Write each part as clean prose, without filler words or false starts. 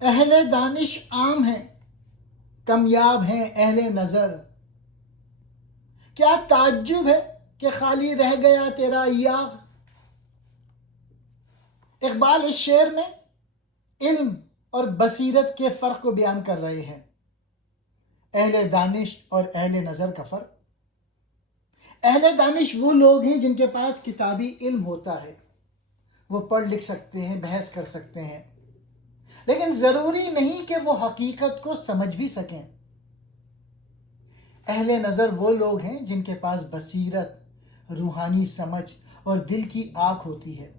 اہل دانش عام ہیں، کمیاب ہیں اہل نظر. کیا تعجب ہے کہ خالی رہ گیا تیرا ایاغ. اقبال اس شعر میں علم اور بصیرت کے فرق کو بیان کر رہے ہیں. اہل دانش اور اہل نظر کا فرق. اہل دانش وہ لوگ ہیں جن کے پاس کتابی علم ہوتا ہے، وہ پڑھ لکھ سکتے ہیں، بحث کر سکتے ہیں، لیکن ضروری نہیں کہ وہ حقیقت کو سمجھ بھی سکیں. اہل نظر وہ لوگ ہیں جن کے پاس بصیرت، روحانی سمجھ اور دل کی آنکھ ہوتی ہے.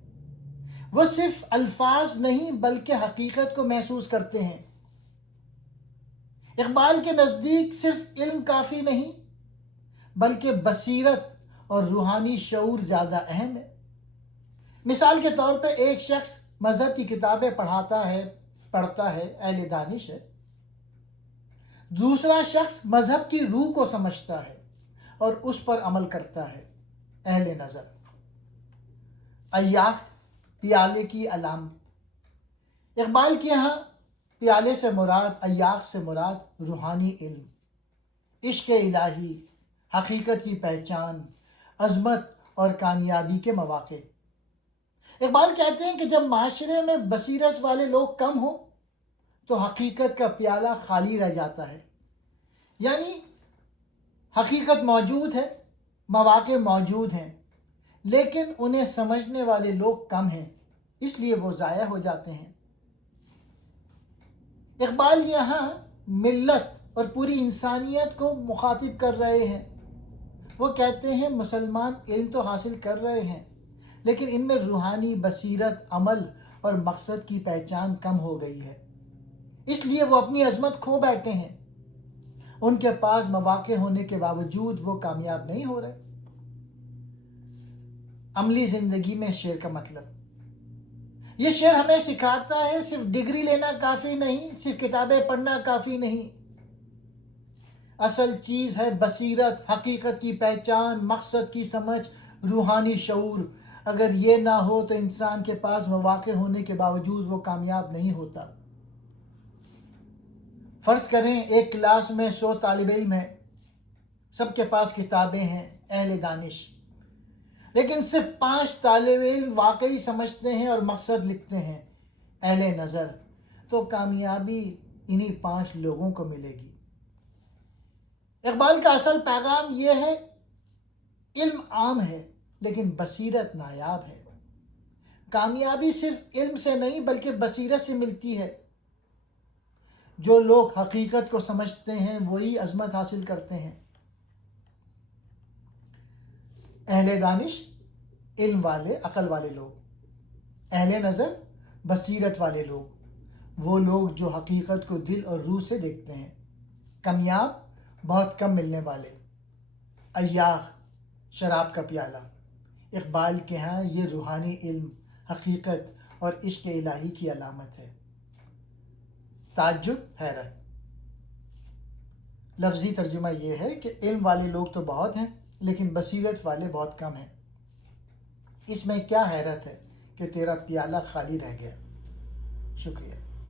وہ صرف الفاظ نہیں بلکہ حقیقت کو محسوس کرتے ہیں. اقبال کے نزدیک صرف علم کافی نہیں بلکہ بصیرت اور روحانی شعور زیادہ اہم ہے. مثال کے طور پہ ایک شخص مذہب کی کتابیں پڑھتا ہے، اہل دانش ہے. دوسرا شخص مذہب کی روح کو سمجھتا ہے اور اس پر عمل کرتا ہے، اہل نظر. ایاغ پیالے کی علامت. اقبال کے یہاں پیالے سے مراد، ایاغ سے مراد روحانی علم، عشق الہی، حقیقت کی پہچان، عظمت اور کامیابی کے مواقع. اقبال کہتے ہیں کہ جب معاشرے میں بصیرت والے لوگ کم ہوں تو حقیقت کا پیالہ خالی رہ جاتا ہے. یعنی حقیقت موجود ہے، مواقع موجود ہیں، لیکن انہیں سمجھنے والے لوگ کم ہیں، اس لیے وہ ضائع ہو جاتے ہیں. اقبال یہاں ملت اور پوری انسانیت کو مخاطب کر رہے ہیں. وہ کہتے ہیں مسلمان علم تو حاصل کر رہے ہیں لیکن ان میں روحانی بصیرت، عمل اور مقصد کی پہچان کم ہو گئی ہے، اس لیے وہ اپنی عظمت کھو بیٹھے ہیں. ان کے پاس مواقع ہونے کے باوجود وہ کامیاب نہیں ہو رہے. عملی زندگی میں شعر کا مطلب. یہ شعر ہمیں سکھاتا ہے صرف ڈگری لینا کافی نہیں، صرف کتابیں پڑھنا کافی نہیں. اصل چیز ہے بصیرت، حقیقت کی پہچان، مقصد کی سمجھ، روحانی شعور. اگر یہ نہ ہو تو انسان کے پاس مواقع ہونے کے باوجود وہ کامیاب نہیں ہوتا. فرض کریں ایک کلاس میں 100 طالب علم ہیں، سب کے پاس کتابیں ہیں، اہل دانش، لیکن صرف 5 طالب علم واقعی سمجھتے ہیں اور مقصد لکھتے ہیں، اہل نظر. تو کامیابی انہی 5 لوگوں کو ملے گی. اقبال کا اصل پیغام یہ ہے، علم عام ہے لیکن بصیرت نایاب ہے. کامیابی صرف علم سے نہیں بلکہ بصیرت سے ملتی ہے. جو لوگ حقیقت کو سمجھتے ہیں وہی عظمت حاصل کرتے ہیں. اہل دانش علم والے، عقل والے لوگ. اہل نظر بصیرت والے لوگ، وہ لوگ جو حقیقت کو دل اور روح سے دیکھتے ہیں. کامیاب بہت کم ملنے والے. ایاغ شراب کا پیالہ. اقبال کے ہاں یہ روحانی علم، حقیقت اور عشق الہی کی علامت ہے. تعجب، حیرت. لفظی ترجمہ یہ ہے کہ علم والے لوگ تو بہت ہیں لیکن بصیرت والے بہت کم ہیں. اس میں کیا حیرت ہے کہ تیرا پیالہ خالی رہ گیا. شکریہ.